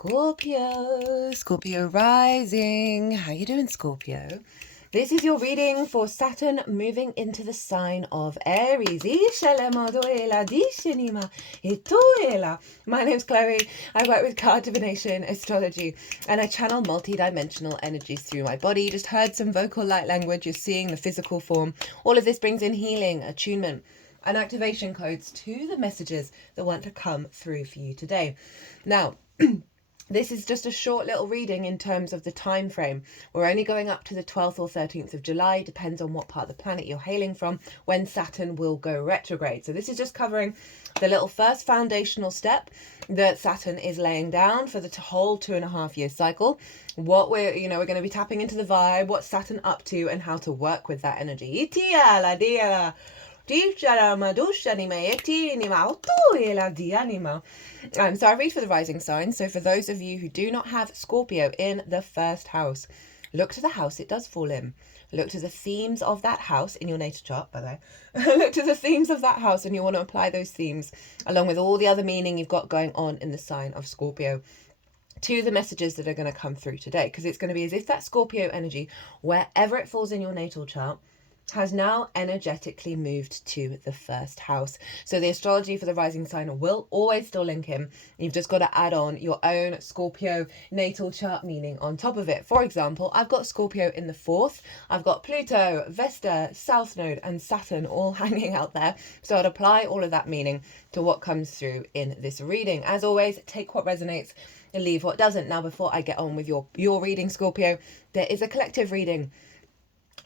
Scorpio, Scorpio rising. How you doing, Scorpio? This is your reading for Saturn moving into the sign of Aries. My name's Chloe. I work with card divination, astrology, and I channel multi-dimensional energies through my body. You just heard some vocal light language. You're seeing the physical form. All of this brings in healing, attunement, and activation codes to the messages that want to come through for you today. Now, this is just a short little reading in terms of the time frame. We're only going up to the 12th or 13th of July, depends on what part of the planet you're hailing from, when Saturn will go retrograde. So this is just covering the little first foundational step that Saturn is laying down for the whole 2.5-year cycle. What we're going to be tapping into the vibe, what's Saturn up to, and how to work with that energy. So I read for the rising sign. So for those of you who do not have Scorpio in the first house, look to the house it does fall in. Look to the themes of that house in your natal chart, by the way. Look to the themes of that house, and you want to apply those themes along with all the other meaning you've got going on in the sign of Scorpio to the messages that are going to come through today, because it's going to be as if that Scorpio energy, wherever it falls in your natal chart, has now energetically moved to the first house. So the astrology for the rising sign will always still link in. You've just got to add on your own Scorpio natal chart meaning on top of it. For example, I've got Scorpio in the 4th. I've got Pluto, Vesta, South Node, and Saturn all hanging out there. So I'd apply all of that meaning to what comes through in this reading. As always, take what resonates and leave what doesn't. Now, before I get on with your reading, Scorpio, there is a collective reading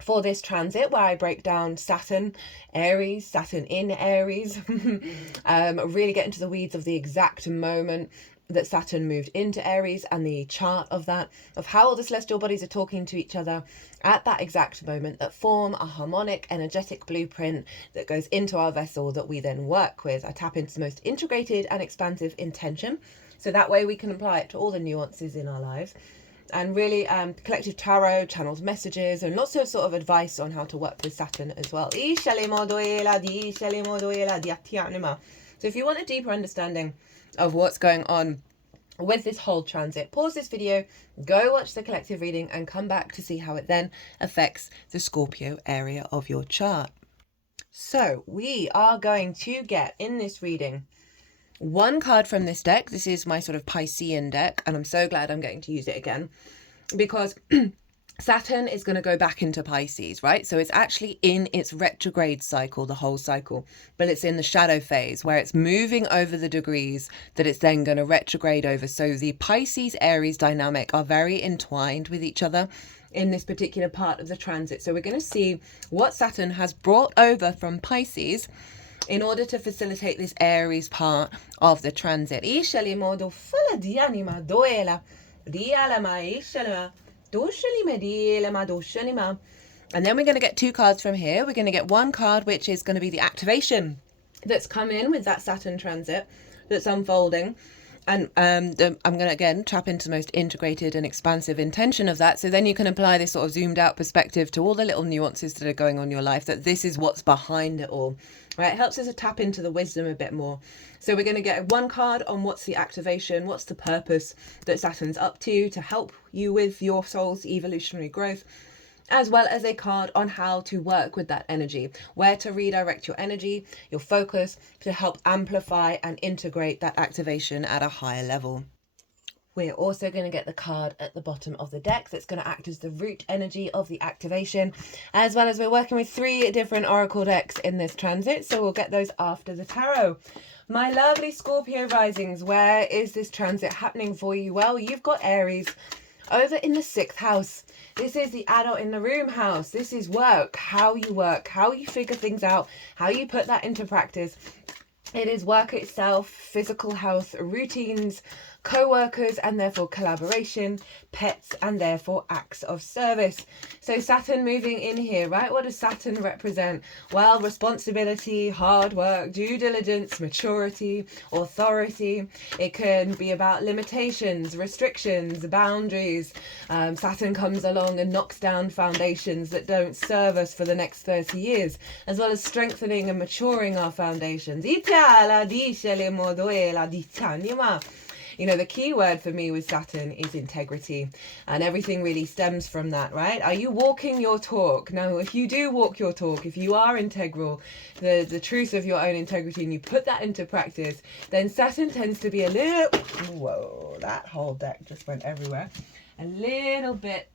for this transit where I break down Saturn, Aries, Saturn in Aries, really get into the weeds of the exact moment that Saturn moved into Aries and the chart of that, of how all the celestial bodies are talking to each other at that exact moment that form a harmonic, energetic blueprint that goes into our vessel that we then work with. I tap into the most integrated and expansive intention, so that way we can apply it to all the nuances in our lives. And really, collective tarot channels messages and lots of sort of advice on how to work with Saturn as well. So if you want a deeper understanding of what's going on with this whole transit, pause this video, go watch the collective reading, and come back to see how it then affects the Scorpio area of your chart. So we are going to get in this reading one card from this deck. This is my sort of Piscean deck, and I'm so glad I'm getting to use it again, because Saturn is going to go back into Pisces, right? So it's actually in its retrograde cycle, the whole cycle, but it's in the shadow phase where it's moving over the degrees that it's then going to retrograde over. So the Pisces-Aries dynamic are very entwined with each other in this particular part of the transit. So we're going to see what Saturn has brought over from Pisces in order to facilitate this Aries part of the transit. And then we're going to get two cards from here. We're going to get one card which is going to be the activation that's come in with that Saturn transit that's unfolding. And I'm going to, again, tap into the most integrated and expansive intention of that. So then you can apply this sort of zoomed out perspective to all the little nuances that are going on in your life, that this is what's behind it all, right? It helps us to tap into the wisdom a bit more. So we're going to get one card on what's the activation, what's the purpose that Saturn's up to help you with your soul's evolutionary growth, as well as a card on how to work with that energy, where to redirect your energy, your focus, to help amplify and integrate that activation at a higher level. We're also going to get the card at the bottom of the deck that's going to act as the root energy of the activation, as well as we're working with 3 different oracle decks in this transit, so we'll get those after the tarot. My lovely Scorpio risings, where is this transit happening for you? Well, you've got Aries over in the 6th house. This is the adult in the room house. This is work, how you figure things out, how you put that into practice. It is work itself, physical health, routines, co-workers, and therefore collaboration, pets, and therefore acts of service. So Saturn moving in here, right? What does Saturn represent? Well, responsibility, hard work, due diligence, maturity, authority. It can be about limitations, restrictions, boundaries. Saturn comes along and knocks down foundations that don't serve us for the next 30 years, as well as strengthening and maturing our foundations. You know, the key word for me with Saturn is integrity, and everything really stems from that, right? Are you walking your talk? Now, if you do walk your talk, if you are integral, the truth of your own integrity, and you put that into practice, then Saturn tends to be a little, whoa, that whole deck just went everywhere, a little bit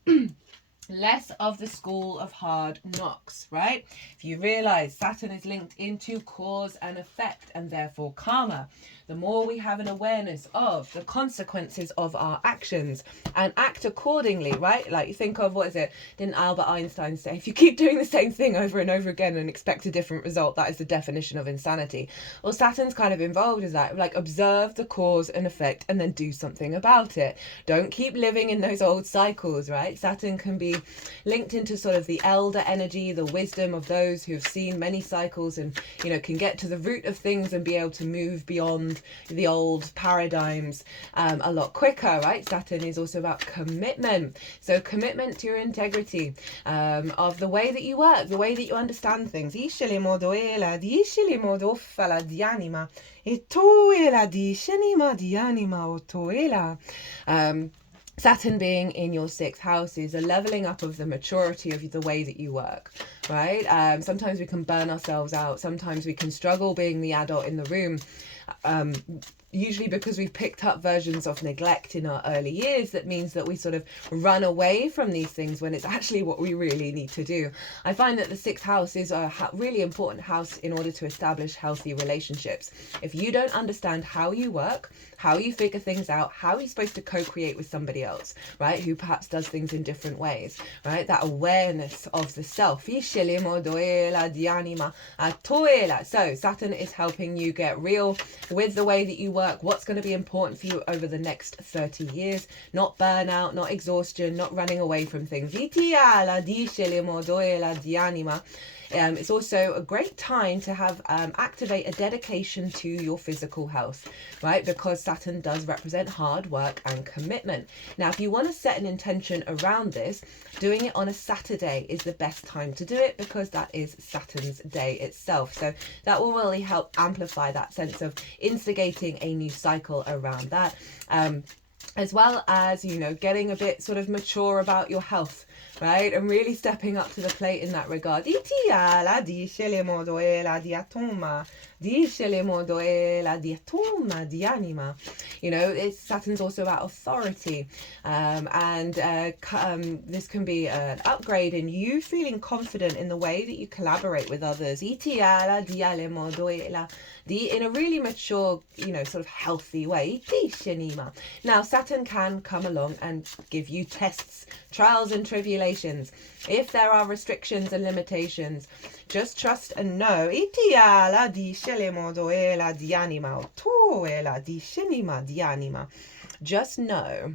less of the school of hard knocks, right? If you realize Saturn is linked into cause and effect, and therefore karma, the more we have an awareness of the consequences of our actions and act accordingly, right? Like, you think of, what is it? Didn't Albert Einstein say, if you keep doing the same thing over and over again and expect a different result, that is the definition of insanity. Well, Saturn's kind of involved in that, like, observe the cause and effect and then do something about it. Don't keep living in those old cycles, right? Saturn can be linked into sort of the elder energy, the wisdom of those who have seen many cycles and, you know, can get to the root of things and be able to move beyond the old paradigms a lot quicker, right? Saturn is also about commitment. So commitment to your integrity, of the way that you work, the way that you understand things. Saturn being in your 6th house is a leveling up of the maturity of the way that you work, right? Sometimes we can burn ourselves out. Sometimes we can struggle being the adult in the room. Usually because we've picked up versions of neglect in our early years, that means that we sort of run away from these things when it's actually what we really need to do. I find that the 6th house is a really important house in order to establish healthy relationships. If you don't understand how you work, how you figure things out, how you're supposed to co-create with somebody else, right, who perhaps does things in different ways, right, that awareness of the self. So Saturn is helping you get real with the way that you work, what's going to be important for you over the next 30 years, not burnout, not exhaustion, not running away from things. It's also a great time to have activate a dedication to your physical health, right? Because Saturn does represent hard work and commitment. Now, if you want to set an intention around this, doing it on a Saturday is the best time to do it, because that is Saturn's day itself. So that will really help amplify that sense of instigating a new cycle around that, as well as, you know, getting a bit sort of mature about your health, right? And really stepping up to the plate in that regard. You know, Saturn's also about authority, and this can be an upgrade in you feeling confident in the way that you collaborate with others in a really mature, you know, sort of healthy way. Now, Saturn can come along and give you tests, trials and tribulations. If there are restrictions and limitations, just trust and know. Just know,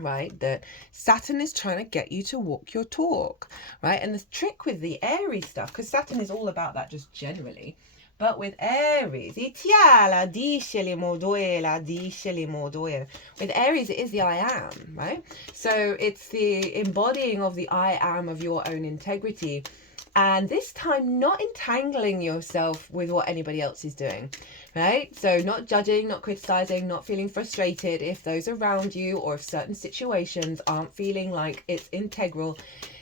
right, that Saturn is trying to get you to walk your talk, right? And the trick with the Aries stuff, because Saturn is all about that just generally, but with Aries, with Aries, it is the I am, right? So it's the embodying of the I am of your own integrity. And this time, not entangling yourself with what anybody else is doing, right? So not judging, not criticizing, not feeling frustrated if those around you or if certain situations aren't feeling like it's integral.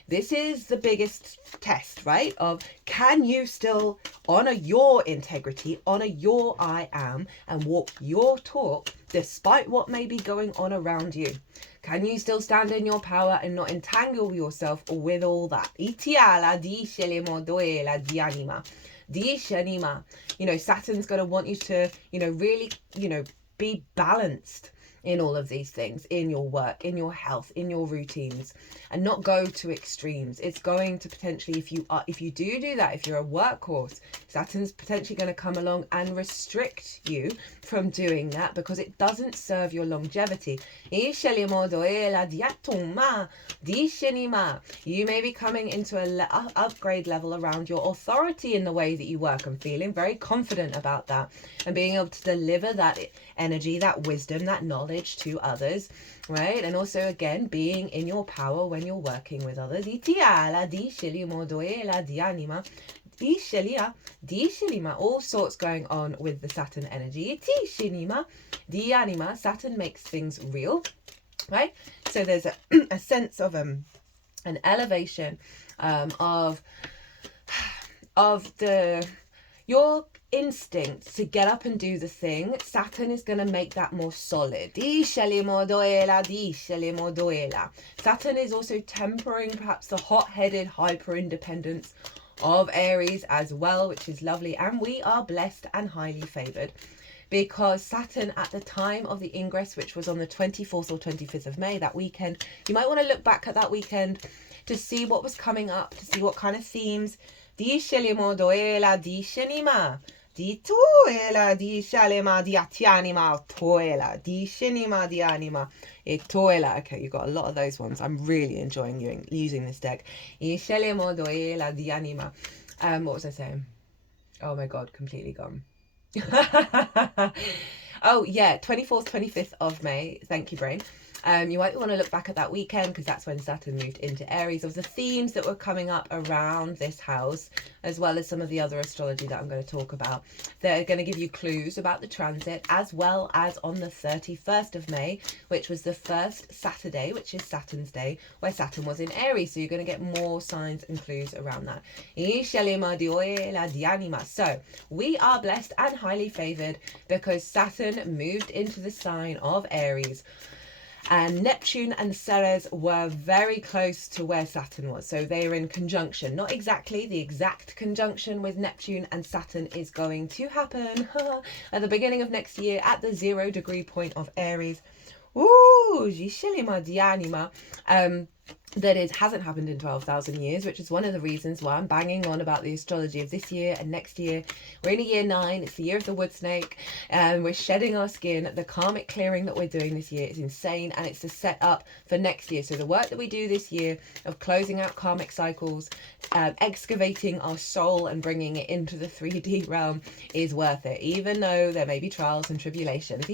This is the biggest test, right? Of, can you still honor your integrity, honor your I am, and walk your talk despite what may be going on around you? Can you still stand in your power and not entangle yourself with all that? You know, Saturn's going to want you to, you know, really, you know, be balanced in all of these things, in your work, in your health, in your routines, and not go to extremes. It's going to potentially, if you do that, if you're a workhorse, Saturn's potentially going to come along and restrict you from doing that, because it doesn't serve your longevity. You may be coming into a upgrade level around your authority in the way that you work, and feeling very confident about that, and being able to deliver that energy, that wisdom, that knowledge to others, right? And also, again, being in your power when you're working with others. Ishelima, Dishelima, all sorts going on with the Saturn energy. Tishinima, Dianima, Saturn makes things real, right? So there's a sense of an elevation of your instinct to get up and do the thing. Saturn is going to make that more solid. Saturn is also tempering perhaps the hot-headed hyper-independence of Aries as well, which is lovely. And we are blessed and highly favored because Saturn, at the time of the ingress, which was on the 24th or 25th of May, that weekend, you might want to look back at that weekend to see what was coming up, to see what kind of themes. Dishelimo doela dishenima. Di tuela di shalema di atianima toela di shenima di anima toela. Okay, you've got a lot of those ones. I'm really enjoying using this deck. Ishelemo doela di anima. What was I saying? Oh my god, completely gone. Oh yeah, 24th, 25th of May. Thank you, brain. You might want to look back at that weekend because that's when Saturn moved into Aries, of the themes that were coming up around this house, as well as some of the other astrology that I'm going to talk about. They're going to give you clues about the transit, as well as on the 31st of May, which was the first Saturday, which is Saturn's day, where Saturn was in Aries. So you're going to get more signs and clues around that. So we are blessed and highly favored because Saturn moved into the sign of Aries. And Neptune and Ceres were very close to where Saturn was. So they are in conjunction. Not exactly the exact conjunction with Neptune and Saturn is going to happen at the beginning of next year at the 0 degree point of Aries. Ooh, Jishilima Dianima. That it hasn't happened in 12,000 years, which is one of the reasons why I'm banging on about the astrology of this year and next year. We're in a year 9, it's the year of the wood snake, and we're shedding our skin. The karmic clearing that we're doing this year is insane, and it's to set up for next year. So the work that we do this year of closing out karmic cycles, excavating our soul and bringing it into the 3D realm is worth it, even though there may be trials and tribulations.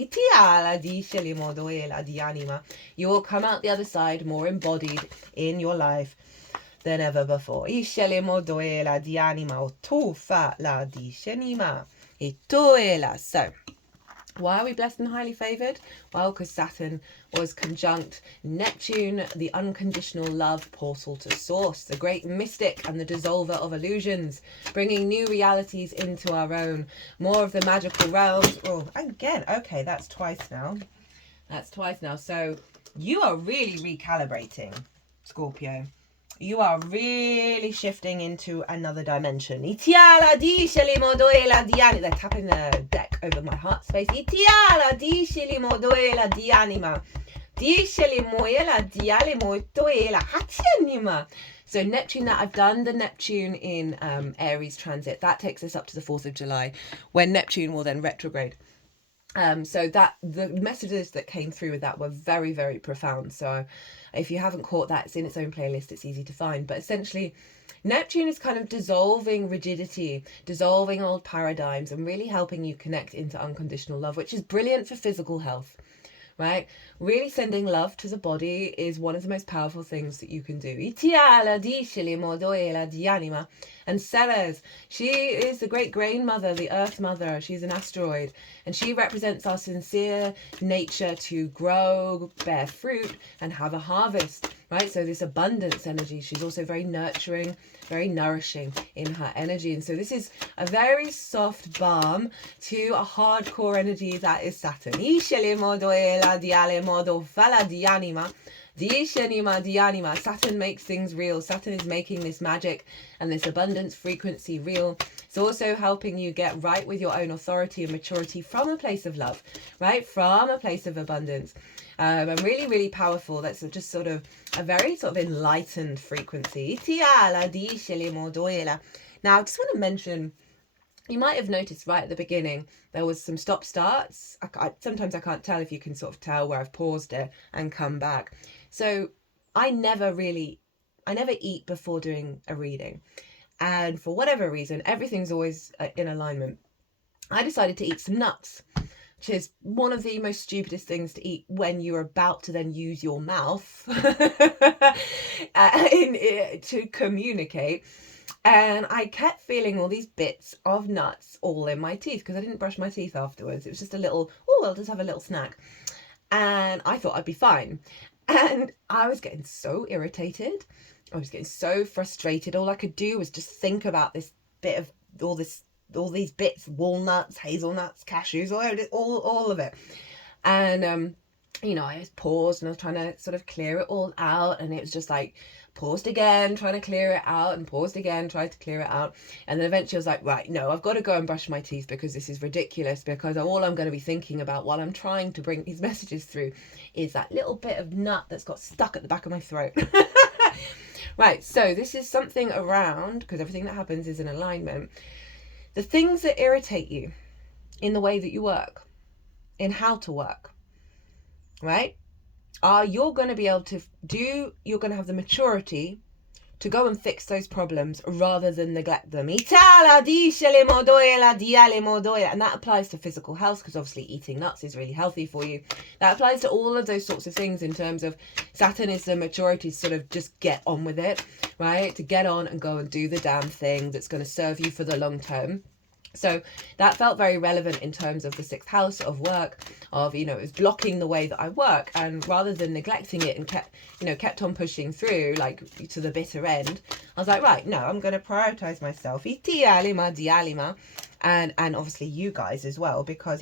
You will come out the other side more embodied in your life than ever before. So why are we blessed and highly favored? Well, because Saturn was conjunct Neptune, the unconditional love portal to source, the great mystic and the dissolver of illusions, bringing new realities into our own, more of the magical realms. Oh, again, okay, that's twice now. So you are really recalibrating, Scorpio. You are really shifting into another dimension. They're tapping the deck over my heart space. So Neptune, that I've done the Neptune in Aries transit, that takes us up to the 4th of July, when Neptune will then retrograde. So that the messages that came through with that were very, very profound. So if you haven't caught that, it's in its own playlist. It's easy to find. But essentially, Neptune is kind of dissolving rigidity, dissolving old paradigms, and really helping you connect into unconditional love, which is brilliant for physical health, right? Really sending love to the body is one of the most powerful things that you can do. And Ceres, she is the great grain mother, the earth mother. She's an asteroid, and she represents our sincere nature to grow, bear fruit, and have a harvest, right? So this abundance energy. She's also very nurturing, very nourishing in her energy. And so this is a very soft balm to a hardcore energy that is Saturn. Saturn makes things real. Saturn is making this magic and this abundance frequency real. It's also helping you get right with your own authority and maturity from a place of love, right? From a place of abundance. And really, really powerful. That's just sort of a very sort of enlightened frequency. Now, I just want to mention, you might have noticed right at the beginning, there was some stop starts. Sometimes I can't tell if you can sort of tell where I've paused it and come back. So I never eat before doing a reading. And for whatever reason, everything's always in alignment. I decided to eat some nuts, which is one of the most stupidest things to eat when you're about to then use your mouth to communicate. And I kept feeling all these bits of nuts all in my teeth because I didn't brush my teeth afterwards. It was just a little, oh, I'll just have a little snack. And I thought I'd be fine. And I was getting so irritated. I was getting so frustrated. All I could do was just think about this bit of all these bits, walnuts, hazelnuts, cashews, all of it. And you know, I just paused and I was trying to sort of clear it all out, and it was just like paused again, trying to clear it out, and paused again, tried to clear it out. And then eventually I was like, right, no, I've got to go and brush my teeth because this is ridiculous, because all I'm going to be thinking about while I'm trying to bring these messages through is that little bit of nut that's got stuck at the back of my throat. Right, so this is something around, because everything that happens is in alignment. The things that irritate you in the way that you work, in how to work, right? You're going to be able to you're going to have the maturity to go and fix those problems rather than neglect them. And that applies to physical health, because obviously eating nuts is really healthy for you. That applies to all of those sorts of things in terms of Saturn is the maturity to sort of just get on with it, right? To get on and go and do the damn thing that's going to serve you for the long term. So that felt very relevant in terms of the 6th house of work, of, you know, it was blocking the way that I work. And rather than neglecting it and kept on pushing through, like, to the bitter end, I was like, right, no, I'm going to prioritize myself. And obviously you guys as well, because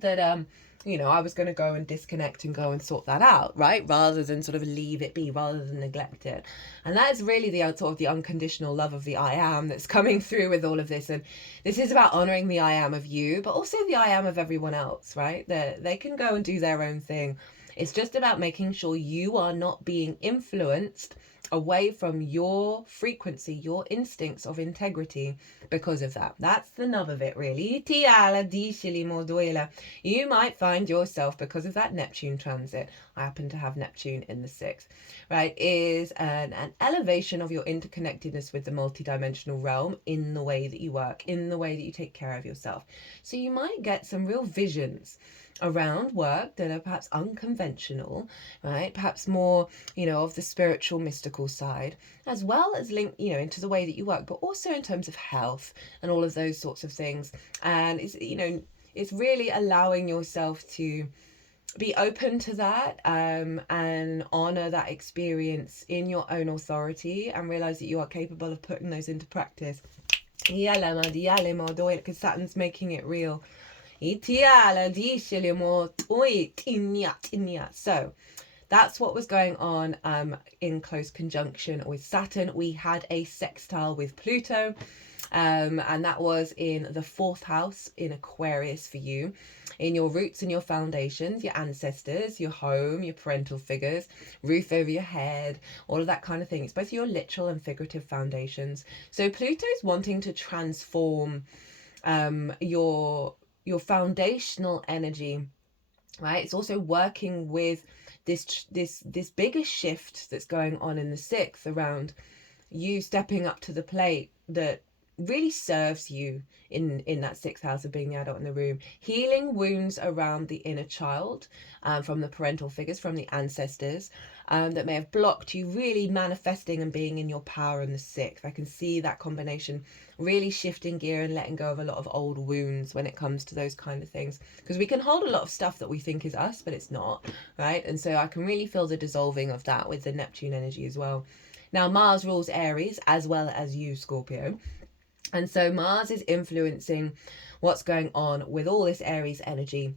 that, you know, I was going to go and disconnect and go and sort that out, right? Rather than sort of leave it be, rather than neglect it. And that is really the sort of the unconditional love of the I am that's coming through with all of this. And this is about honoring the I am of you, but also the I am of everyone else, right? They can go and do their own thing. It's just about making sure you are not being influenced away from your frequency, your instincts of integrity because of that. That's the nub of it, really. You might find yourself, because of that Neptune transit, I happen to have Neptune in the 6th, right, is an elevation of your interconnectedness with the multidimensional realm in the way that you work, in the way that you take care of yourself. So you might get some real visions around work that are perhaps unconventional, right? Perhaps more, you know, of the spiritual, mystical side, as well as linked, you know, into the way that you work, but also in terms of health and all of those sorts of things. And it's, you know, it's really allowing yourself to be open to that, and honor that experience in your own authority, and realize that you are capable of putting those into practice. Because Saturn's making it real. So that's what was going on in close conjunction with Saturn. We had a sextile with Pluto, and that was in the 4th house in Aquarius for you, in your roots and your foundations, your ancestors, your home, your parental figures, roof over your head, all of that kind of thing. It's both your literal and figurative foundations. So Pluto's wanting to transform your foundational energy, right? It's also working with this bigger shift that's going on in the 6th around you stepping up to the plate that really serves you in that 6th house of being the adult in the room, healing wounds around the inner child, from the parental figures, from the ancestors, that may have blocked you really manifesting and being in your power in the 6th. I can see that combination really shifting gear and letting go of a lot of old wounds when it comes to those kind of things, because we can hold a lot of stuff that we think is us, but it's not, right? And so I can really feel the dissolving of that with the Neptune energy as well. Now Mars rules Aries as well as you, Scorpio. And so Mars is influencing what's going on with all this Aries energy.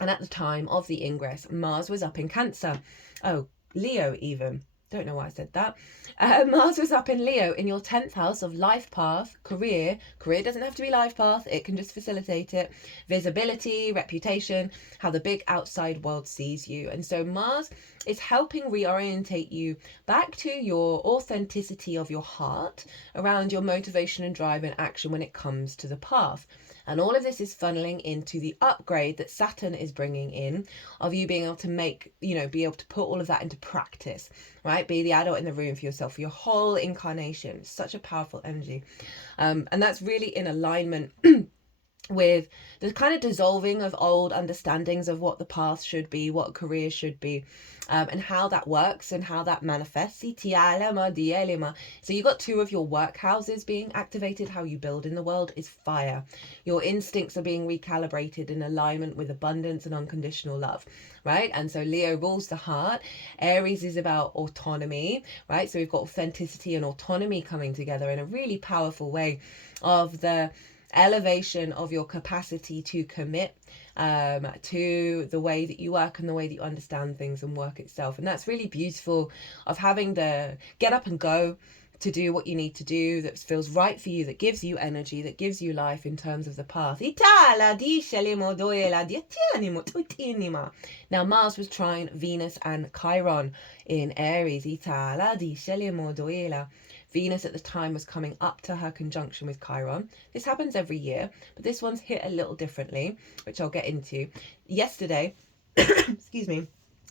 And at the time of the ingress, Mars was up in Cancer. Oh, Leo even. Don't know why I said that. Mars was up in Leo in your 10th house of life path, career. Career doesn't have to be life path. It can just facilitate it. Visibility, reputation, how the big outside world sees you. And so Mars is helping reorientate you back to your authenticity of your heart around your motivation and drive and action when it comes to the path. And all of this is funneling into the upgrade that Saturn is bringing in, of you being able to make, you know, be able to put all of that into practice, right? Be the adult in the room for yourself, for your whole incarnation. It's such a powerful energy. And that's really in alignment with the kind of dissolving of old understandings of what the path should be, what a career should be, and how that works and how that manifests. So you got two of your work houses being activated. How you build in the world is fire. Your instincts are being recalibrated in alignment with abundance and unconditional love, right? And so Leo rules the heart. Aries is about autonomy, right? So we've got authenticity and autonomy coming together in a really powerful way of the elevation of your capacity to commit to the way that you work and the way that you understand things and work itself. And that's really beautiful, of having the get up and go to do what you need to do that feels right for you, that gives you energy, that gives you life in terms of the path. Now Mars was trine Venus and Chiron in Aries. Venus at the time was coming up to her conjunction with Chiron. This happens every year, but this one's hit a little differently, which I'll get into. Yesterday, excuse me,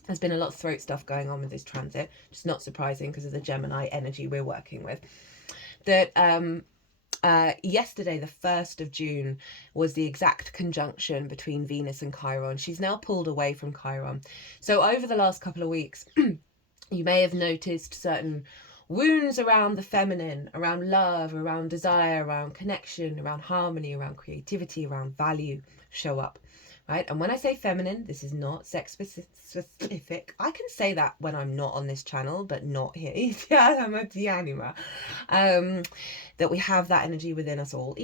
there's been a lot of throat stuff going on with this transit, just not surprising because of the Gemini energy we're working with. That yesterday, the 1st of June, was the exact conjunction between Venus and Chiron. She's now pulled away from Chiron. So over the last couple of weeks, you may have noticed certain wounds around the feminine, around love, around desire, around connection, around harmony, around creativity, around value show up, right? And when I say feminine, this is not sex specific. I can say that when I'm not on this channel, but not here. That we have that energy within us all.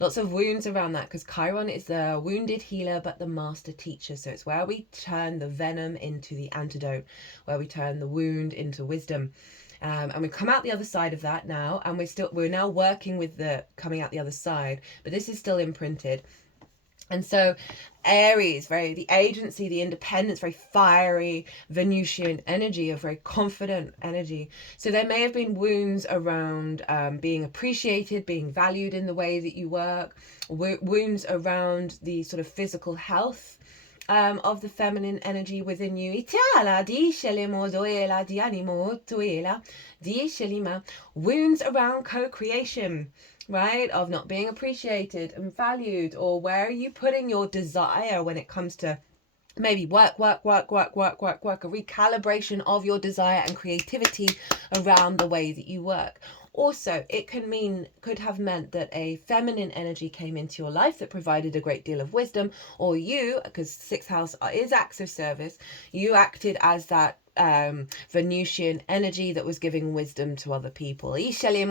Lots of wounds around that, because Chiron is the wounded healer but the master teacher. So it's where we turn the venom into the antidote, where we turn the wound into wisdom. And we've come out the other side of that now, and we're now working with the coming out the other side, but this is still imprinted. And so Aries, the agency, the independence, very fiery Venusian energy, a very confident energy. So there may have been wounds around being appreciated, being valued in the way that you work, wounds around the sort of physical health of the feminine energy within you. Wounds around co-creation, right? Of not being appreciated and valued, or where are you putting your desire when it comes to maybe work, a recalibration of your desire and creativity around the way that you work. Also, it could have meant that a feminine energy came into your life that provided a great deal of wisdom, or you, because 6th house is acts of service, you acted as that Venusian energy that was giving wisdom to other people. But yeah,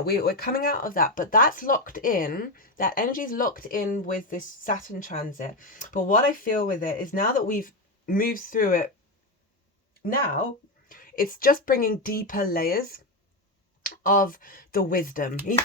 we're coming out of that, but that's locked in. That energy is locked in with this Saturn transit. But what I feel with it is, now that we've moved through it, now it's just bringing deeper layers of the wisdom. And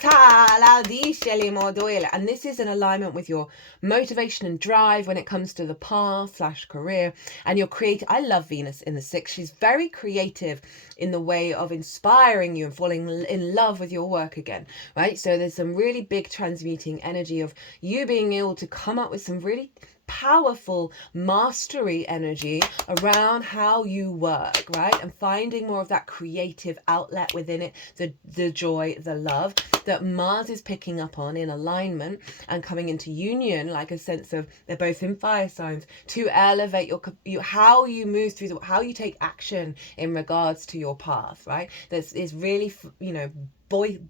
this is in alignment with your motivation and drive when it comes to the path / career. And your creative. I love Venus in the 6th. She's very creative in the way of inspiring you and falling in love with your work again, right? So there's some really big transmuting energy of you being able to come up with some really powerful mastery energy around how you work, right? And finding more of that creative outlet within it, the joy, the love that Mars is picking up on in alignment and coming into union, like a sense of, they're both in fire signs, to elevate your how you move through how you take action in regards to your path, right? That is really,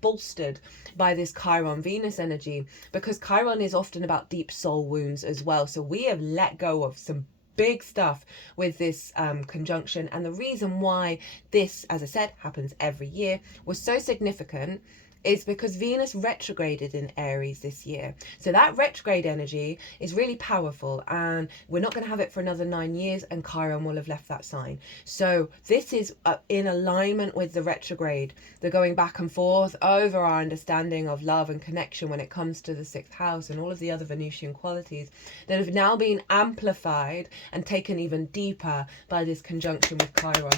bolstered by this Chiron Venus energy, because Chiron is often about deep soul wounds as well. So we have let go of some big stuff with this conjunction, and the reason why this, as I said, happens every year, was so significant is because Venus retrograded in Aries this year. So that retrograde energy is really powerful, and we're not going to have it for another 9 years, and Chiron will have left that sign. So this is in alignment with the retrograde, the going back and forth over our understanding of love and connection when it comes to the 6th house and all of the other Venusian qualities that have now been amplified and taken even deeper by this conjunction with Chiron.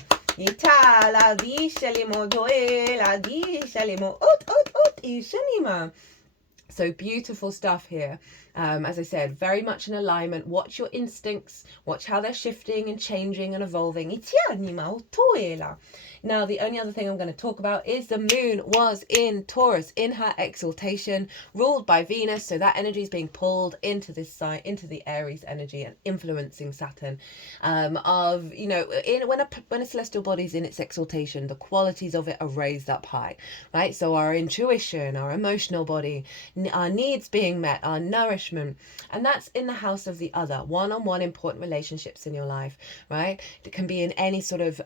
So beautiful stuff here. As I said, very much in alignment. Watch your instincts. Watch how they're shifting and changing and evolving. Now, the only other thing I'm going to talk about is the moon was in Taurus in her exaltation, ruled by Venus. So that energy is being pulled into this sign, into the Aries energy, and influencing Saturn. When a celestial body is in its exaltation, the qualities of it are raised up high, right? So our intuition, our emotional body, our needs being met, our nourishment, and that's in the house of the other, one-on-one important relationships in your life, right? It can be in any sort of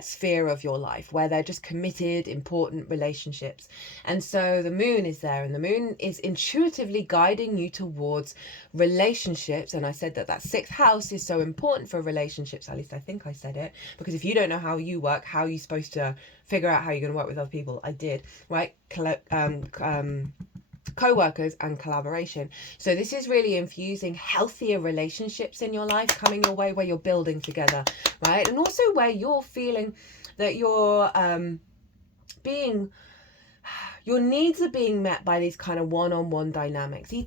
sphere of your life where they're just committed, important relationships. And so the moon is there, and the moon is intuitively guiding you towards relationships. And I said that sixth house is so important for relationships, at least I think I said it, because if you don't know how you work, how are you supposed to figure out how you're going to work with other people? I did, right? Co-workers and collaboration. So this is really infusing healthier relationships in your life coming your way, where you're building together, right? And also where you're feeling that you're your needs are being met by these kind of one-on-one dynamics. You're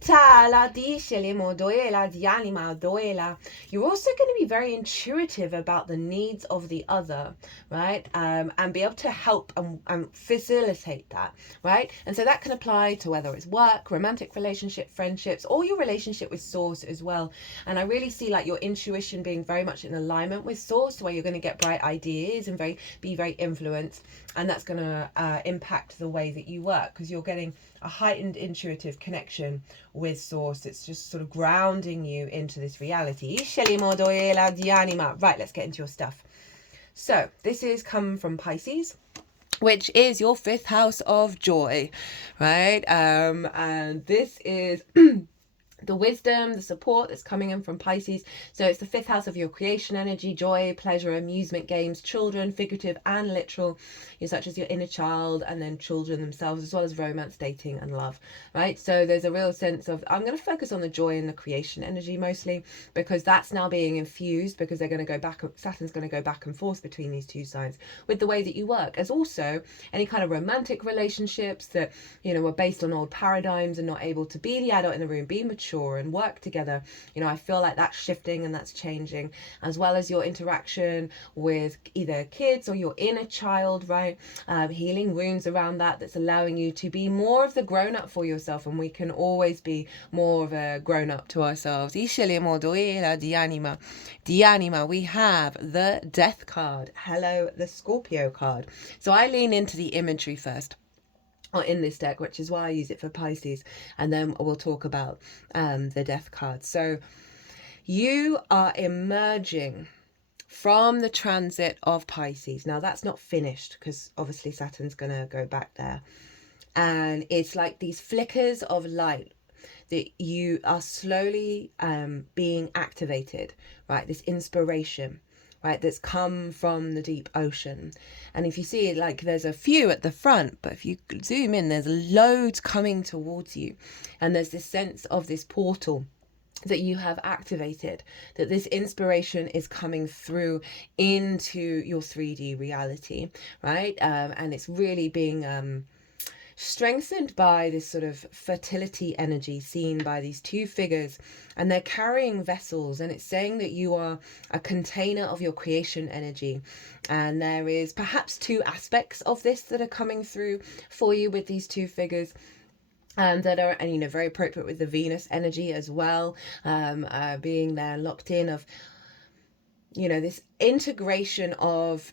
also going to be very intuitive about the needs of the other, right? And be able to help and facilitate that, right? And so that can apply to whether it's work, romantic relationship, friendships, or your relationship with Source as well. And I really see like your intuition being very much in alignment with Source, where you're going to get bright ideas and be very influenced. And that's going to impact the way that you work, because you're getting a heightened intuitive connection with Source. It's just sort of grounding you into this reality. Right, let's get into your stuff. So this is come from Pisces, which is your fifth house of joy, right? And this is the wisdom, the support that's coming in from Pisces. So it's the fifth house of your creation energy, joy, pleasure, amusement, games, children, figurative and literal, such as your inner child, and then children themselves, as well as romance, dating and love, right? So there's a real sense of, I'm going to focus on the joy and the creation energy mostly, because that's now being infused, because they're going to go back, Saturn's going to go back and forth between these two signs with the way that you work. As also any kind of romantic relationships that, were based on old paradigms and not able to be the adult in the room, be mature and work together. I feel like that's shifting and that's changing, as well as your interaction with either kids or your inner child, right? Healing wounds around that's allowing you to be more of the grown-up for yourself, and we can always be more of a grown-up to ourselves. We have the Death card. Hello, the Scorpio card. So I lean into the imagery first in this deck, which is why I use it for Pisces, and then we'll talk about the Death card. So you are emerging from the transit of Pisces. Now that's not finished, because obviously Saturn's going to go back there, and it's like these flickers of light that you are slowly being activated, right? This inspiration, right, that's come from the deep ocean. And if you see it, like there's a few at the front, but if you zoom in, there's loads coming towards you. And there's this sense of this portal that you have activated, that this inspiration is coming through into your 3D reality, right? And it's really being strengthened by this sort of fertility energy seen by these two figures, and they're carrying vessels, and it's saying that you are a container of your creation energy. And there is perhaps two aspects of this that are coming through for you with these two figures, that are, and very appropriate with the Venus energy as well, being there locked in of this integration of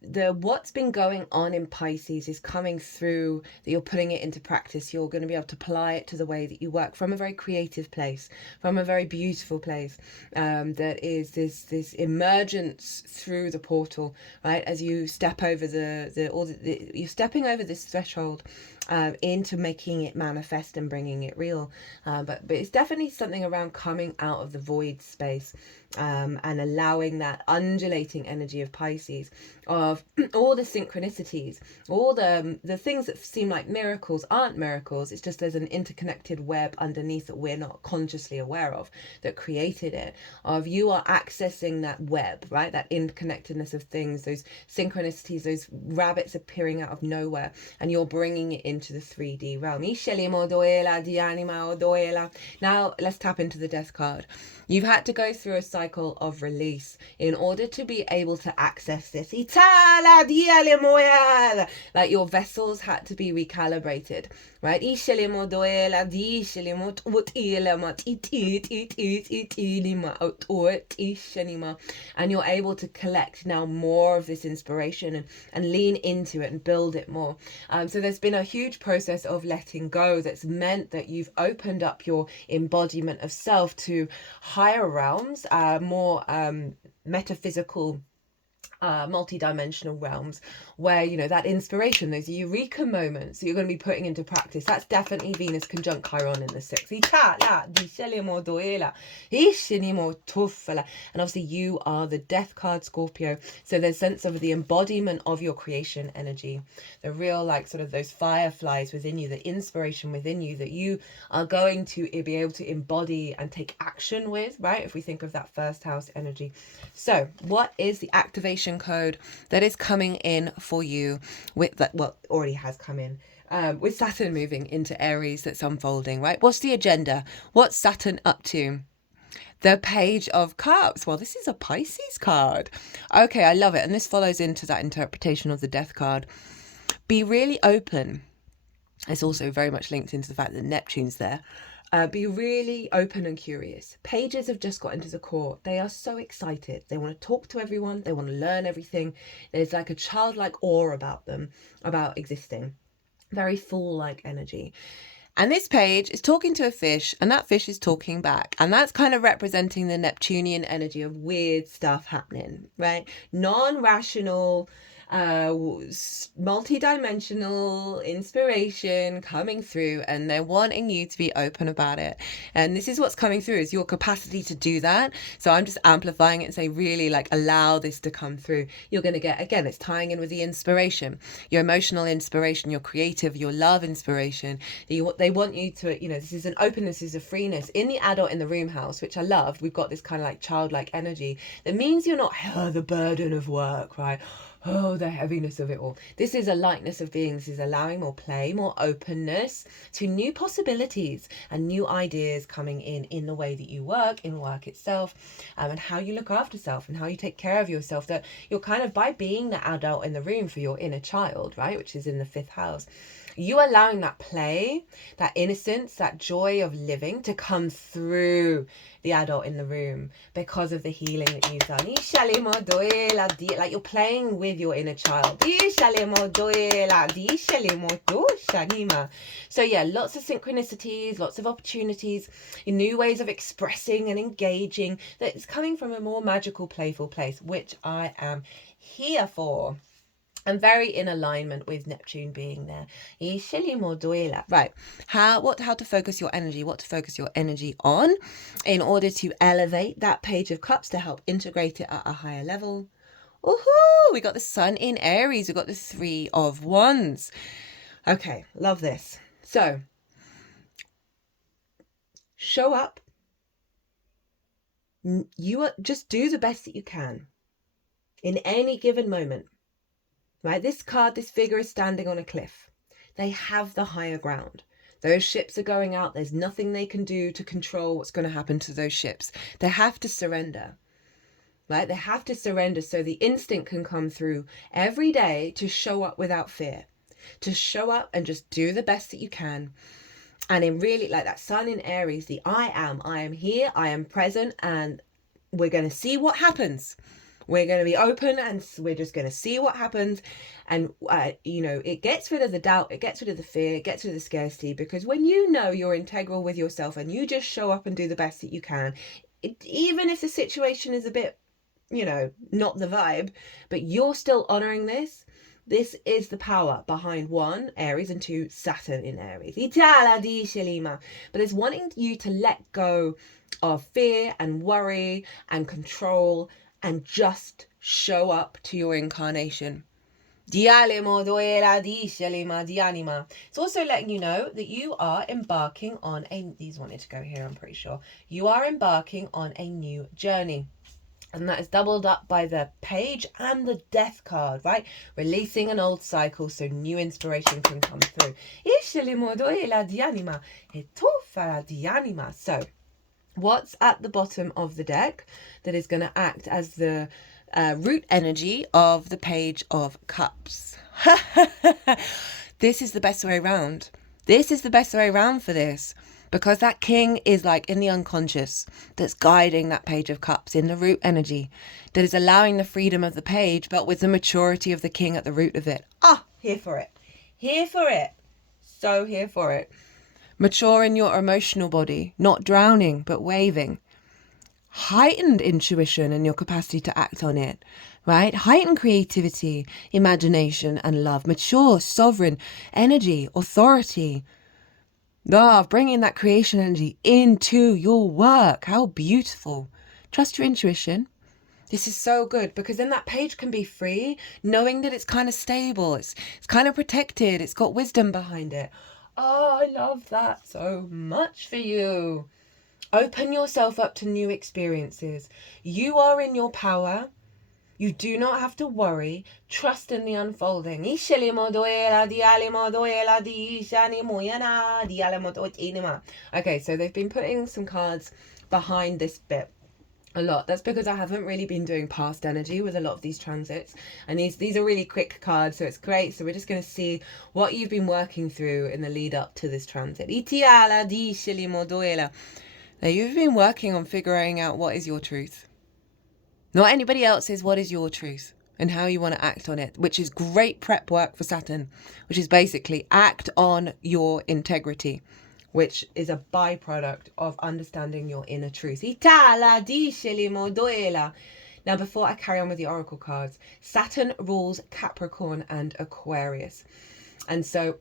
the what's been going on in Pisces is coming through, that you're putting it into practice. You're going to be able to apply it to the way that you work from a very creative place, from a very beautiful place, that is this emergence through the portal, right? As you step over you're stepping over this threshold into making it manifest and bringing it real. But it's definitely something around coming out of the void space, and allowing that undulating energy of Pisces of all the synchronicities, all the things that seem like miracles aren't miracles. It's just there's an interconnected web underneath that we're not consciously aware of that created it. Of you are accessing that web, right? That interconnectedness of things, those synchronicities, those rabbits appearing out of nowhere, and you're bringing it into the 3D realm. Now let's tap into the death card. You've had to go through a cycle of release in order to be able to access this. Like your vessels had to be recalibrated, right? And you're able to collect now more of this inspiration and lean into it and build it more. So there's been a huge process of letting go that's meant that you've opened up your embodiment of self to higher realms, more metaphysical, multi-dimensional realms, where, you know, that inspiration, those eureka moments that you're going to be putting into practice, that's definitely Venus conjunct Chiron in the 6th. And obviously you are the death card, Scorpio, so there's sense of the embodiment of your creation energy, the real, like, sort of those fireflies within you, the inspiration within you that you are going to be able to embody and take action with, right? If we think of that first house energy. So what is the activation code that is coming in for you with that? Well, already has come in with Saturn moving into Aries that's unfolding, right? What's the agenda? What's Saturn up to? The Page of Cups. Well, this is a Pisces card. Okay, I love it. And this follows into that interpretation of the death card. Be really open. It's also very much linked into the fact that Neptune's there. Be really open and curious. Pages have just got into the court. They are so excited. They want to talk to everyone. They want to learn everything. There's like a childlike awe about them, about existing. Very fool-like energy. And this page is talking to a fish, and that fish is talking back. And that's kind of representing the Neptunian energy of weird stuff happening, right? Non-rational, multi-dimensional inspiration coming through, and they're wanting you to be open about it. And this is what's coming through, is your capacity to do that. So I'm just amplifying it and say, really, like, allow this to come through. You're going to get, again, it's tying in with the inspiration, your emotional inspiration, your creative, your love inspiration. They want you to, you know, this is an openness, this is a freeness. In the adult in the room house, which I loved, we've got this kind of like childlike energy that means you're not the burden of work, right? Oh, the heaviness of it all. This is a lightness of being. This is allowing more play, more openness to new possibilities and new ideas coming in the way that you work, in work itself, and how you look after self and how you take care of yourself. That you're kind of, by being the adult in the room for your inner child, right, which is in the 5th house, you allowing that play, that innocence, that joy of living to come through the adult in the room because of the healing that you've done. Like, you're playing with your inner child. So yeah, lots of synchronicities, lots of opportunities, new ways of expressing and engaging that is coming from a more magical, playful place, which I am here for. And very in alignment with Neptune being there. Right. How to focus your energy, what to focus your energy on in order to elevate that Page of Cups to help integrate it at a higher level. Woohoo! We got the Sun in Aries. We got the 3 of Wands. Okay, love this. So, show up. Just do the best that you can in any given moment. Right, this card, this figure is standing on a cliff. They have the higher ground. Those ships are going out. There's nothing they can do to control what's going to happen to those ships. They have to surrender. Right, they have to surrender so the instinct can come through every day to show up without fear. To show up and just do the best that you can. And in really, like that Sun in Aries, the I am here, I am present, and we're going to see what happens. We're going to be open and we're just going to see what happens. And, you know, it gets rid of the doubt. It gets rid of the fear. It gets rid of the scarcity. Because when you know you're integral with yourself and you just show up and do the best that you can, even if the situation is a bit, you know, not the vibe, but you're still honoring this. This is the power behind 1, Aries, and 2, Saturn in Aries. But it's wanting you to let go of fear and worry and control and just show up to your incarnation. It's also letting you know that you are embarking on these wanted to go here, I'm pretty sure. You are embarking on a new journey. And that is doubled up by the page and the death card, right? Releasing an old cycle so new inspiration can come through. So, what's at the bottom of the deck that is going to act as the root energy of the Page of Cups? This is the best way around. This is the best way around for this. Because that king is like in the unconscious that's guiding that Page of Cups in the root energy that is allowing the freedom of the page, but with the maturity of the king at the root of it. Here for it. Here for it. So here for it. Mature in your emotional body, not drowning, but waving. Heightened intuition and your capacity to act on it, right? Heightened creativity, imagination and love. Mature, sovereign energy, authority. Bringing that creation energy into your work. How beautiful. Trust your intuition. This is so good because then that page can be free, knowing that it's kind of stable. It's kind of protected. It's got wisdom behind it. I love that so much for you. Open yourself up to new experiences. You are in your power. You do not have to worry. Trust in the unfolding. Okay, so they've been putting some cards behind this bit a lot. That's because I haven't really been doing past energy with a lot of these transits. And these are really quick cards, so it's great. So we're just going to see what you've been working through in the lead up to this transit. Now, you've been working on figuring out what is your truth. Not anybody else's, what is your truth and how you want to act on it, which is great prep work for Saturn, which is basically act on your integrity, which is a byproduct of understanding your inner truth. Now, before I carry on with the oracle cards, Saturn rules Capricorn and Aquarius. And so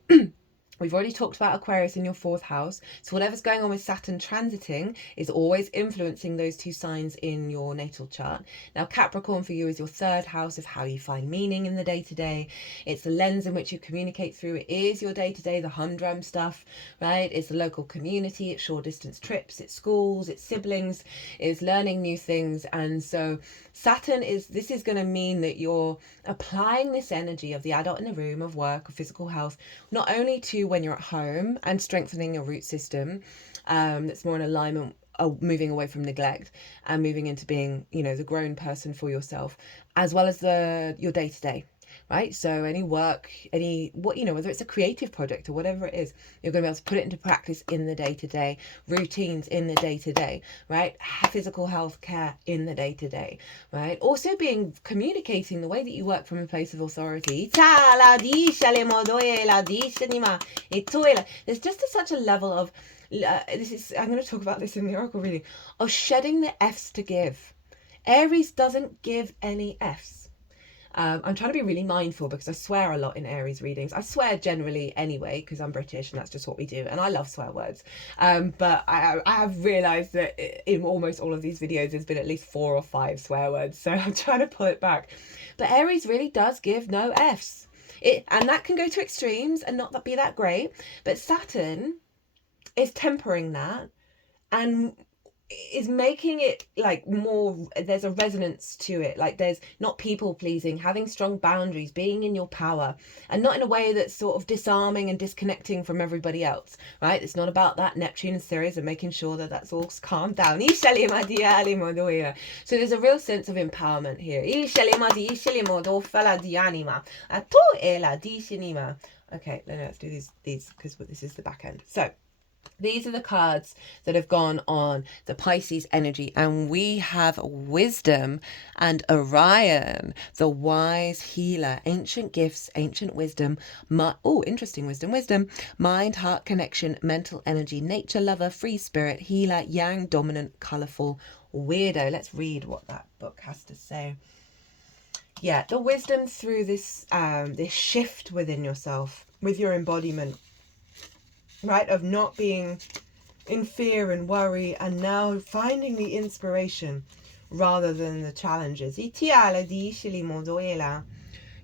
we've already talked about Aquarius in your 4th house. So whatever's going on with Saturn transiting is always influencing those two signs in your natal chart. Now, Capricorn for you is your 3rd house of how you find meaning in the day-to-day. It's the lens in which you communicate through. It is your day-to-day, the humdrum stuff, right? It's the local community, it's short distance trips, it's schools, it's siblings, it's learning new things. And so Saturn this is going to mean that you're applying this energy of the adult in the room, of work, of physical health, not only to when you're at home and strengthening your root system, that's more in alignment, moving away from neglect and moving into being, the grown person for yourself, as well as your day-to-day, right? So any work, whether it's a creative project or whatever it is, you're going to be able to put it into practice in the day-to-day, routines in the day-to-day, right? Physical health care in the day-to-day, right? Also communicating the way that you work from a place of authority. There's just such a level of, I'm going to talk about this in the oracle reading, of shedding the F's to give. Aries doesn't give any F's. I'm trying to be really mindful because I swear a lot in Aries readings. I swear generally anyway because I'm British and that's just what we do, and I love swear words. But I have realised that in almost all of these videos there's been at least 4 or 5 swear words, so I'm trying to pull it back. But Aries really does give no F's. And that can go to extremes and not be that great. But Saturn is tempering that and is making it like more, there's a resonance to it, like there's not people pleasing, having strong boundaries, being in your power, and not in a way that's sort of disarming and disconnecting from everybody else, right? It's not about that Neptune and Sirius and making sure that that's all calmed down. So there's a real sense of empowerment here. Okay, let's do these because this is the back end. So these are the cards that have gone on the Pisces energy, and we have Wisdom and Orion, the wise healer, ancient gifts, ancient wisdom, interesting wisdom, mind, heart connection, mental energy, nature lover, free spirit, healer, yang, dominant, colourful, weirdo. Let's read what that book has to say. Yeah, the wisdom through this this shift within yourself, with your embodiment, right, of not being in fear and worry, and now finding the inspiration rather than the challenges.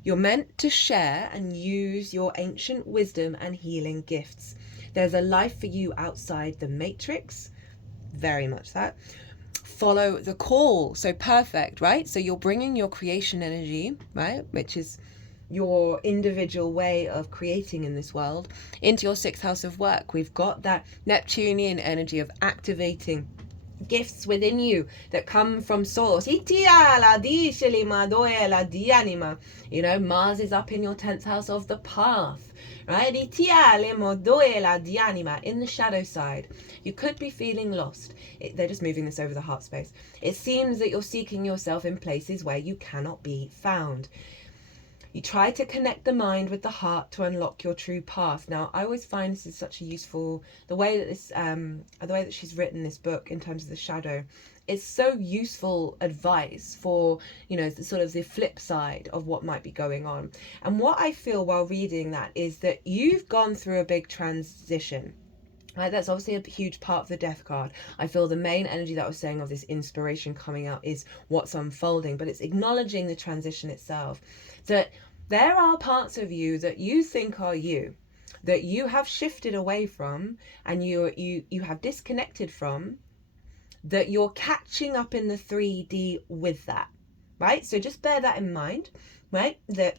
You're meant to share and use your ancient wisdom and healing gifts. There's a life for you outside the matrix. Very much that. Follow the call. So perfect, right? So you're bringing your creation energy, right? Which is your individual way of creating in this world into your 6th house of work. We've got that Neptunian energy of activating gifts within you that come from source. You know, Mars is up in your 10th house of the path, right? In the shadow side. You could be feeling lost. They're just moving this over the heart space. It seems that you're seeking yourself in places where you cannot be found. You try to connect the mind with the heart to unlock your true path. Now, I always find this is such a useful, the way that she's written this book in terms of the shadow, it's so useful advice for, you know, the sort of the flip side of what might be going on. And what I feel while reading that is that you've gone through a big transition. Right, that's obviously a huge part of the death card. I feel the main energy that I was saying of this inspiration coming out is what's unfolding, but it's acknowledging the transition itself. That there are parts of you that you think are you, that you have shifted away from, and you have disconnected from, that you're catching up in the 3D with that, right? So just bear that in mind, right? That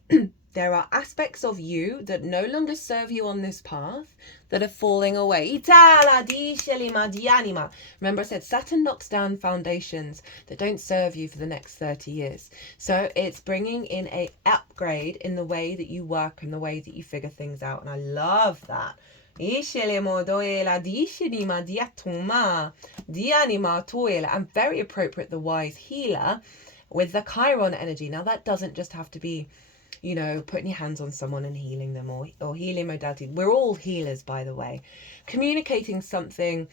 there are aspects of you that no longer serve you on this path that are falling away. Remember I said Saturn knocks down foundations that don't serve you for the next 30 years. So it's bringing in a upgrade in the way that you work and the way that you figure things out. And I love that. And very appropriate, the wise healer with the Chiron energy. Now that doesn't just have to be, you know, putting your hands on someone and healing them, or healing modality. We're all healers, by the way. Communicating something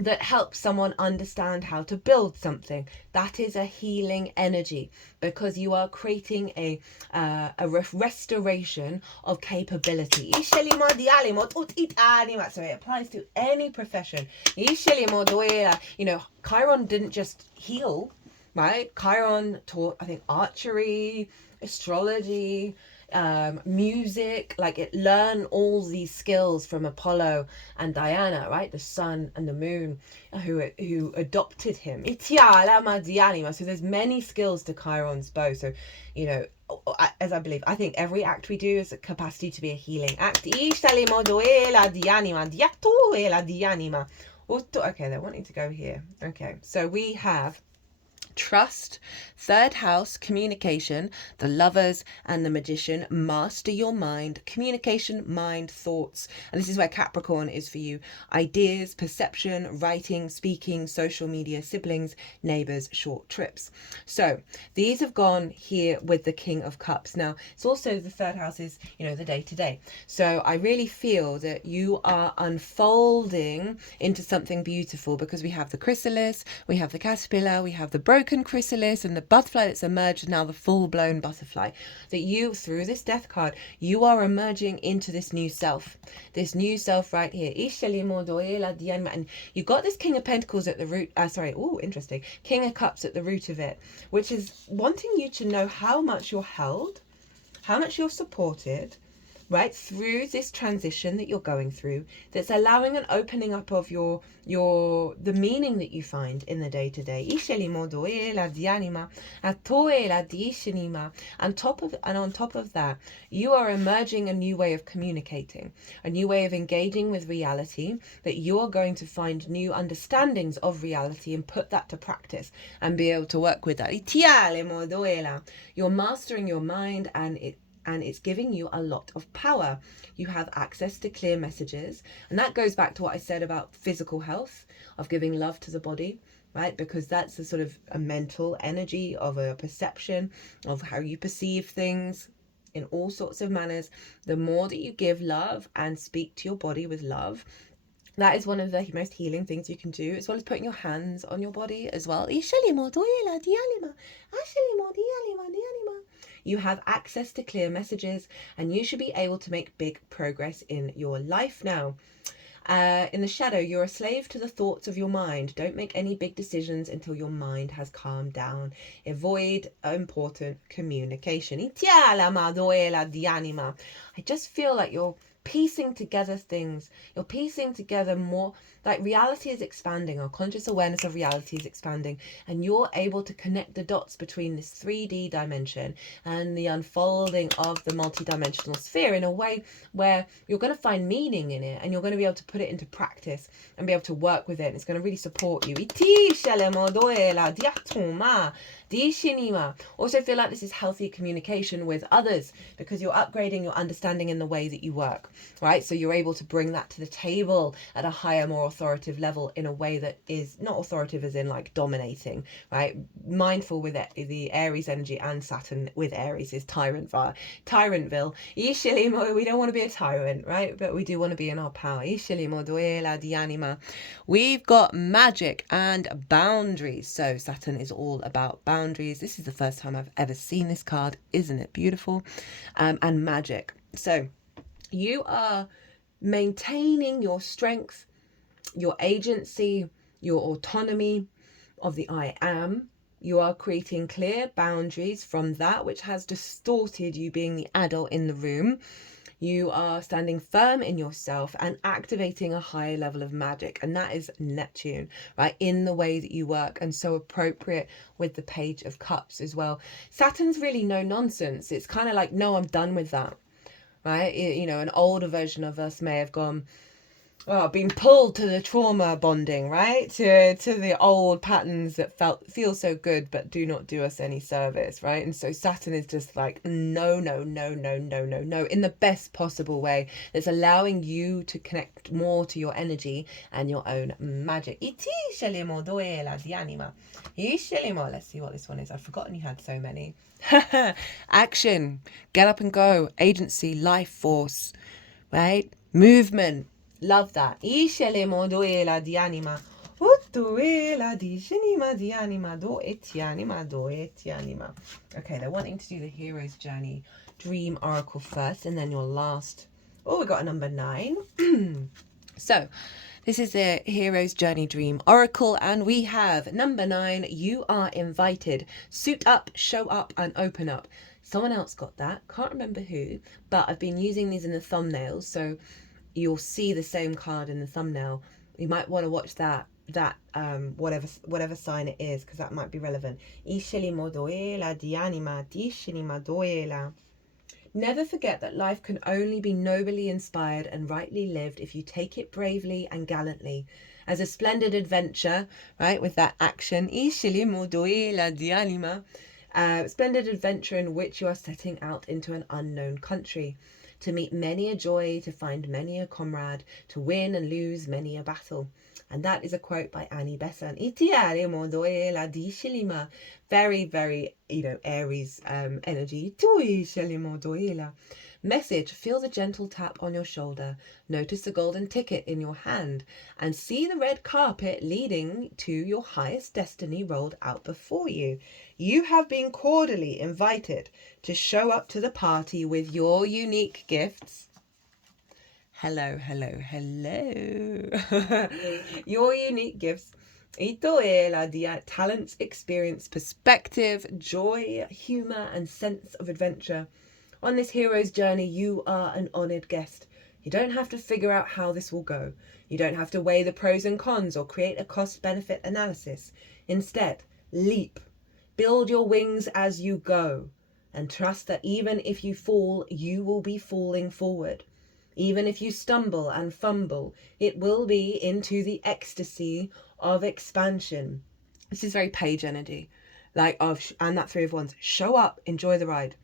that helps someone understand how to build something, that is a healing energy, because you are creating a restoration of capability. So it applies to any profession. You know, Chiron didn't just heal, right? Chiron taught, I think, archery, astrology, music. Like, it learned all these skills from Apollo and Diana, right? The sun and the moon, who adopted him. So there's many skills to Chiron's bow. So, you know, as I think every act we do is a capacity to be a healing act. Okay, they're wanting to go here. Okay, so we have trust, 3rd house, communication, the Lovers and the Magician. Master your mind, communication, mind, thoughts. And this is where Capricorn is for you. Ideas, perception, writing, speaking, social media, siblings, neighbours, short trips. So these have gone here with the King of Cups. Now, it's also the 3rd house is, you know, the day-to-day. So I really feel that you are unfolding into something beautiful, because we have the chrysalis, we have the caterpillar, we have the broken chrysalis, and the butterfly that's emerged, now the full-blown butterfly. That you, through this death card, you are emerging into this new self right here. And you've got this King of Pentacles at the root, interesting, King of Cups at the root of it, which is wanting you to know how much you're held, how much you're supported, right, through this transition that you're going through, that's allowing an opening up of the meaning that you find in the day-to-day. And on top of that, you are emerging a new way of communicating, a new way of engaging with reality, that you are going to find new understandings of reality and put that to practice and be able to work with that. You're mastering your mind, and it's giving you a lot of power. You have access to clear messages. And that goes back to what I said about physical health, of giving love to the body, right? Because that's a sort of a mental energy of a perception of how you perceive things in all sorts of manners. The more that you give love and speak to your body with love, that is one of the most healing things you can do, as well as putting your hands on your body as well. You have access to clear messages, and you should be able to make big progress in your life now. In the shadow, you're a slave to the thoughts of your mind. Don't make any big decisions until your mind has calmed down. Avoid important communication. I just feel like you're piecing together things. You're piecing together more, like reality is expanding. Our conscious awareness of reality is expanding, and you're able to connect the dots between this 3D dimension and the unfolding of the multidimensional sphere in a way where you're going to find meaning in it, and you're going to be able to put it into practice and be able to work with it, and it's going to really support you. Also feel like this is healthy communication with others, because you're upgrading your understanding in the way that you work, right? So you're able to bring that to the table at a higher, more authoritative level in a way that is not authoritative as in like dominating, right? Mindful with it, the Aries energy, and Saturn with Aries is Tyrantville. We don't want to be a tyrant, right? But we do want to be in our power. We've got magic and boundaries. So Saturn is all about boundaries. This is the first time I've ever seen this card. Isn't it beautiful? And magic. So you are maintaining your strength, your agency, your autonomy of the I am. You are creating clear boundaries from that which has distorted you being the adult in the room. You are standing firm in yourself and activating a higher level of magic. And that is Neptune, right? In the way that you work, and so appropriate with the Page of Cups as well. Saturn's really no nonsense. It's kind of like, no, I'm done with that, right? You know, an older version of us may have gone, well, being pulled to the trauma bonding, right? To the old patterns that feel so good but do not do us any service, right? And so Saturn is just like, no, in the best possible way. It's allowing you to connect more to your energy and your own magic. Let's see what this one is. I've forgotten you had so many. Action, get up and go, agency, life force, right? Movement. Love that. Okay, they're wanting to do the Hero's Journey Dream Oracle first, and then your last. Oh, we got a number 9. So, this is the Hero's Journey Dream Oracle, and we have number 9. You are invited. Suit up, show up, and open up. Someone else got that. Can't remember who, but I've been using these in the thumbnails, so you'll see the same card in the thumbnail. You might want to watch that whatever sign it is, because that might be relevant. Never forget that life can only be nobly inspired and rightly lived if you take it bravely and gallantly. As a splendid adventure, right, with that action. Splendid adventure in which you are setting out into an unknown country, to meet many a joy, to find many a comrade, to win and lose many a battle. And that is a quote by Annie Besant. Very, very, Aries energy. Message, feel the gentle tap on your shoulder. Notice the golden ticket in your hand, and see the red carpet leading to your highest destiny rolled out before you. You have been cordially invited to show up to the party with your unique gifts. Hello. Your unique gifts. Talents, experience, perspective, joy, humour, and sense of adventure. On this hero's journey, you are an honoured guest. You don't have to figure out how this will go. You don't have to weigh the pros and cons or create a cost-benefit analysis. Instead, leap. Build your wings as you go, and trust that even if you fall, you will be falling forward. Even if you stumble and fumble, it will be into the ecstasy of expansion. This is very Page energy, and that 3 of Wands. Show up, enjoy the ride,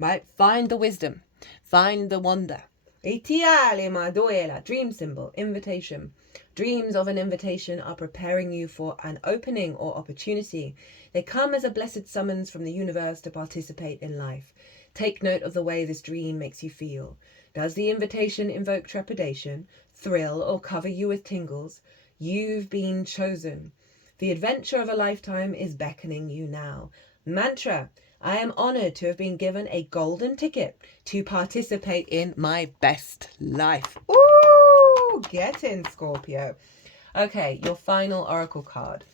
right? Find the wisdom, find the wonder. Dream symbol, invitation. Dreams of an invitation are preparing you for an opening or opportunity. They come as a blessed summons from the universe to participate in life. Take note of the way this dream makes you feel. Does the invitation invoke trepidation, thrill, or cover you with tingles? You've been chosen. The adventure of a lifetime is beckoning you now. Mantra, I am honoured to have been given a golden ticket to participate in my best life. Ooh! forgetting, Scorpio. Okay, your final oracle card.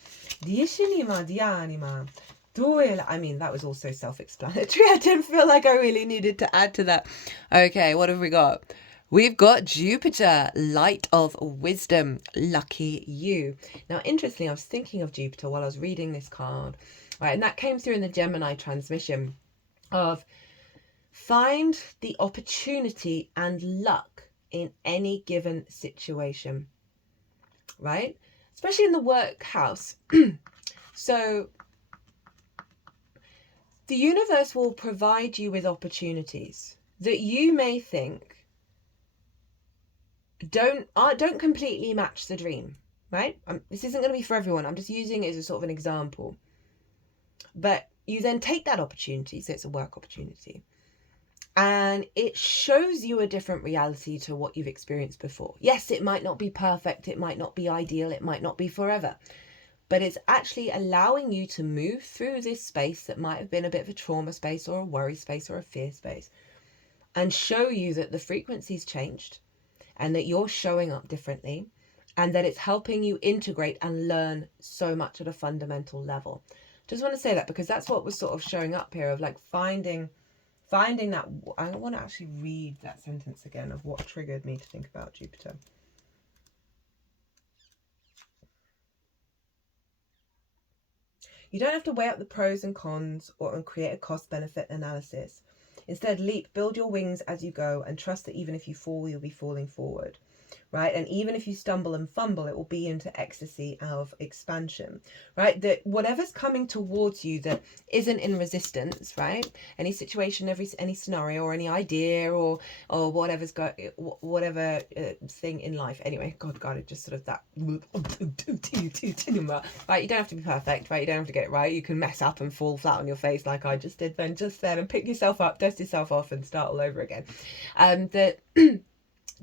Diishinima dianima. I mean, that was also self-explanatory. I didn't feel like I really needed to add to that. Okay, what have we got? We've got Jupiter, light of wisdom, lucky you. Now, interestingly, I was thinking of Jupiter while I was reading this card, right? And that came through in the Gemini transmission of find the opportunity and luck in any given situation, right? Especially in the work house. So the universe will provide you with opportunities that you may think don't completely match the dream, right? This isn't going to be for everyone. I'm just using it as a sort of an example. But you then take that opportunity, so it's a work opportunity, and it shows you a different reality to what you've experienced before. Yes, it might not be perfect, it might not be ideal, it might not be forever, but it's actually allowing you to move through this space that might have been a bit of a trauma space or a worry space or a fear space, and show you that the frequency's changed and that you're showing up differently, and that it's helping you integrate and learn so much at a fundamental level. Just want to say that because that's what was sort of showing up here, of like finding that. I want to actually read that sentence again of what triggered me to think about Jupiter. You don't have to weigh up the pros and cons and create a cost-benefit analysis. Instead, leap, build your wings as you go, and trust that even if you fall, you'll be falling forward, right? And even if you stumble and fumble, it will be into ecstasy of expansion, right? That whatever's coming towards you that isn't in resistance, right? Any situation, any scenario, or any idea, or whatever's got whatever thing in life. Anyway, God, it just sort of that. Right? You don't have to be perfect, right? You don't have to get it right. You can mess up and fall flat on your face like I just did then, and pick yourself up, dust yourself off, and start all over again.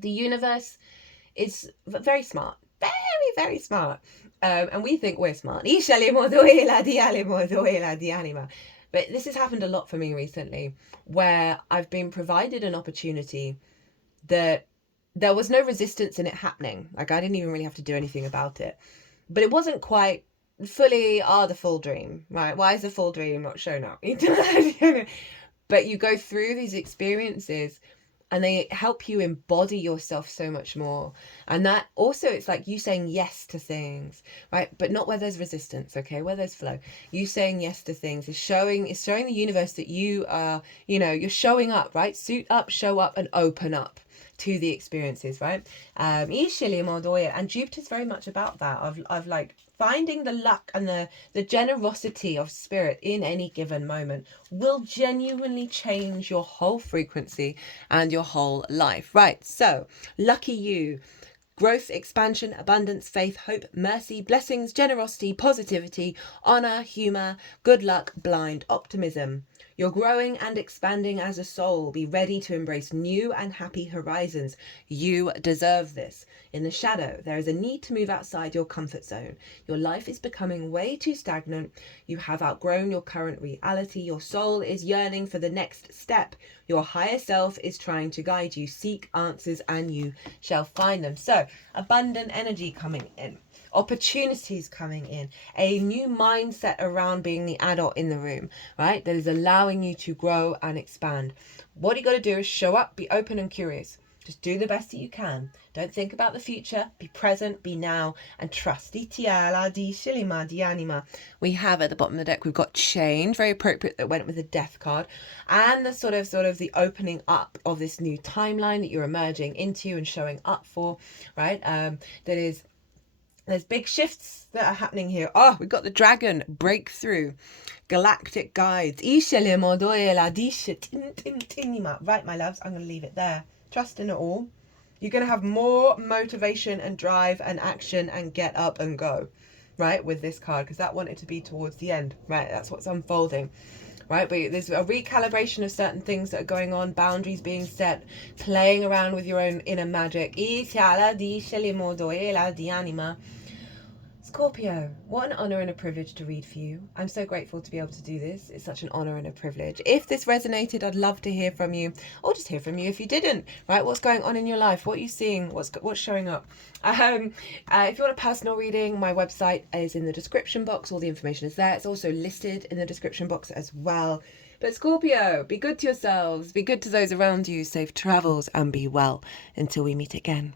The universe is very smart, very, very smart. And we think we're smart. But this has happened a lot for me recently, where I've been provided an opportunity that there was no resistance in it happening. Like, I didn't even really have to do anything about it. But it wasn't quite fully the full dream, right? Why is the full dream not shown up? But you go through these experiences and they help you embody yourself so much more. And that also, it's like you saying yes to things, right? But not where there's resistance, okay? Where there's flow. You saying yes to things is showing the universe that you are, you're showing up, right? Suit up, show up, and open up to the experiences, right? And Jupiter's very much about that, of like finding the luck and the generosity of spirit in any given moment will genuinely change your whole frequency and your whole life, right? So, lucky you. Growth, expansion, abundance, faith, hope, mercy, blessings, generosity, positivity, honor, humor, good luck, blind optimism. You're growing and expanding as a soul. Be ready to embrace new and happy horizons. You deserve this. In the shadow, there is a need to move outside your comfort zone. Your life is becoming way too stagnant. You have outgrown your current reality. Your soul is yearning for the next step. Your higher self is trying to guide you. Seek answers and you shall find them. So, abundant energy coming in. Opportunities coming in, a new mindset around being the adult in the room, right? That is allowing you to grow and expand. What you got to do is show up, be open and curious. Just do the best that you can. Don't think about the future. Be present, be now, and trust. We have at the bottom of the deck, we've got change, very appropriate, that went with the death card, and the sort of the opening up of this new timeline that you're emerging into and showing up for, right? There's big shifts that are happening here. Oh, we've got the dragon, breakthrough, galactic guides. Right, my loves, I'm going to leave it there. Trust in it all. You're going to have more motivation and drive and action and get up and go, right, with this card, because that wanted to be towards the end, right? That's what's unfolding. Right, but there's a recalibration of certain things that are going on, boundaries being set, playing Scorpio, what an honour and a privilege to read for you. I'm so grateful to be able to do this. It's such an honour and a privilege. If this resonated, I'd love to hear from you, or just hear from you if you didn't, right? What's going on in your life? What are you seeing? What's showing up? If you want a personal reading, my website is in the description box. All the information is there. It's also listed in the description box as well. But Scorpio, be good to yourselves, be good to those around you, safe travels, and be well until we meet again.